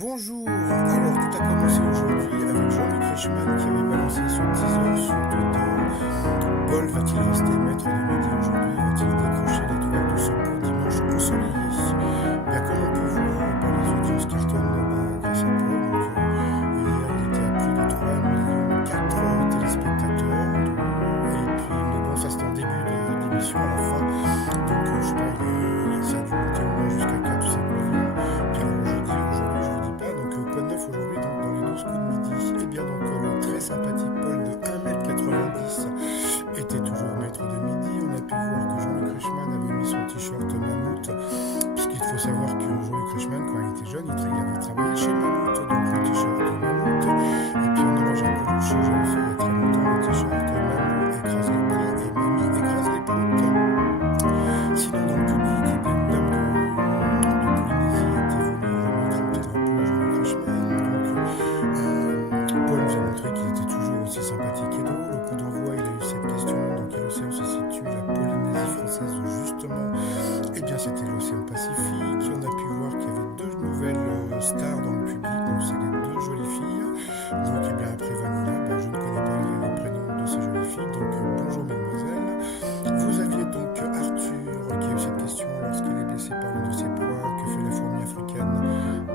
Bonjour, alors tout a commencé aujourd'hui avec Jean-Luc Reichmann qui avait balancé son teaser sur Twitter. Paul va-t-il rester maître de midi aujourd'hui? Va-t-il décrocher l'étoile de ce beau dimanche ensoleillé? Bien, comme on peut voir, les audiences cartonnent grâce à Paul. Hier, il était à plus de 3,4 millions téléspectateurs. Et puis, mais bon, ça c'était en début d'émission, à la fin. Donc, je sais pas, ça a dû monter au moins jusqu'à 4 ou 5 millions. Puis alors, aujourd'hui, je vous dis pas. Donc, quoi de neuf aujourd'hui dans les 12 coups de midi? Eh bien, donc, le très sympathique Paul de 1,90 m était toujours maître de midi. On a pu voir que Jean-Luc Reichmann avait mis son t-shirt Mammouth, puisqu'il faut savoir que Jean-Luc Reichmann, quand il était jeune, il avait travaillé chez Mammouth, donc le t-shirt Mammouth. Et puis en hommage à Colucci, j'avais fait il y a très longtemps le t-shirt Mammouth écrase les prix et Mamie écrase les potes. Sinon, dans le public, eh bien, une dame de Polynésie était venue remettre un petit drapeau à Jean-Luc Reichmann. Donc, Paul nous a montré qu'il était toujours aussi sympathique et drôle. Au coup d'envoi, il a eu cette question: dans quel océan se situe la Polynésie française, justement? Eh bien, c'était l'océan Pacifique. On a pu voir qu'il y avait deux nouvelles stars dans le public. Donc, c'est les deux jolies filles. Donc, eh bien, après Vanilla, je ne connais pas les prénoms de ces jolies filles. Donc, bonjour, mademoiselle. Vous aviez donc Arthur qui a eu cette question lorsqu'il est blessé par l'une de ses proies. Que fait la fourmi africaine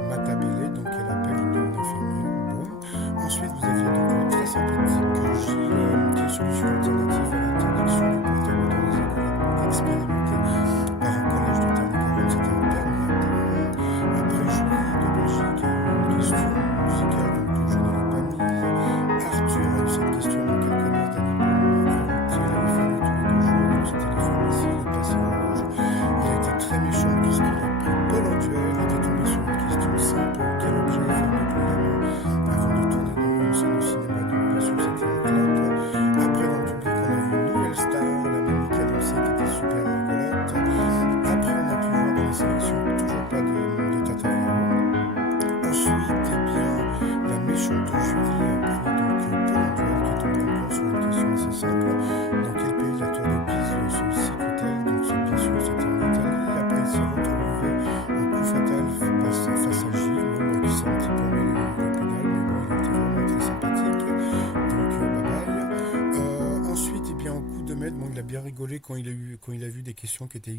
Matabele? Donc, elle appelle une infirmière. Bon. Ensuite, vous aviez donc le très sympathique Gilles, qui est solution alternative à l'interdiction du portable dans les écoles expérimentées par un collège de Tarn-et-Garonne. C'était un permis à point. Après, Julie de Belgique a eu une question musicale, donc je ne l'ai pas mise. Arthur a eu cette question: dans quel commerce d'animaux avait-il allait fermer tous les 2 jours? Donc c'était les pharmacies, les passés en rouge. Il a été très méchant puisqu'il a pris Paul en duel. Il était tombé sur une question simple: quel objet est fermé bruyamment avant de tourner dans une scène au cinéma? Donc bien sûr c'était un clap. Après, dans le public, on a vu une nouvelle star, la Mamie Cadencée, qui était super rigolote. Après, on a pu voir dans les sélections toujours pas de Tata Véro. Ensuite, eh bien, la méchante Julie a pris donc Paul en duel, qui est tombé encore sur une question assez simple: dans quel pays la tour de Pise se situe-t-elle? Donc bien sûr c'était en Italie. Après, il s'est retrouvé en coup fatal face à Gilles, qui s'est un petit peu emmêlé le pédale, mais bon, il était vraiment très sympathique. Donc bye bye. Ensuite, eh bien, en coup de maître, il a bien rigolé quand il a vu des questions qui étaient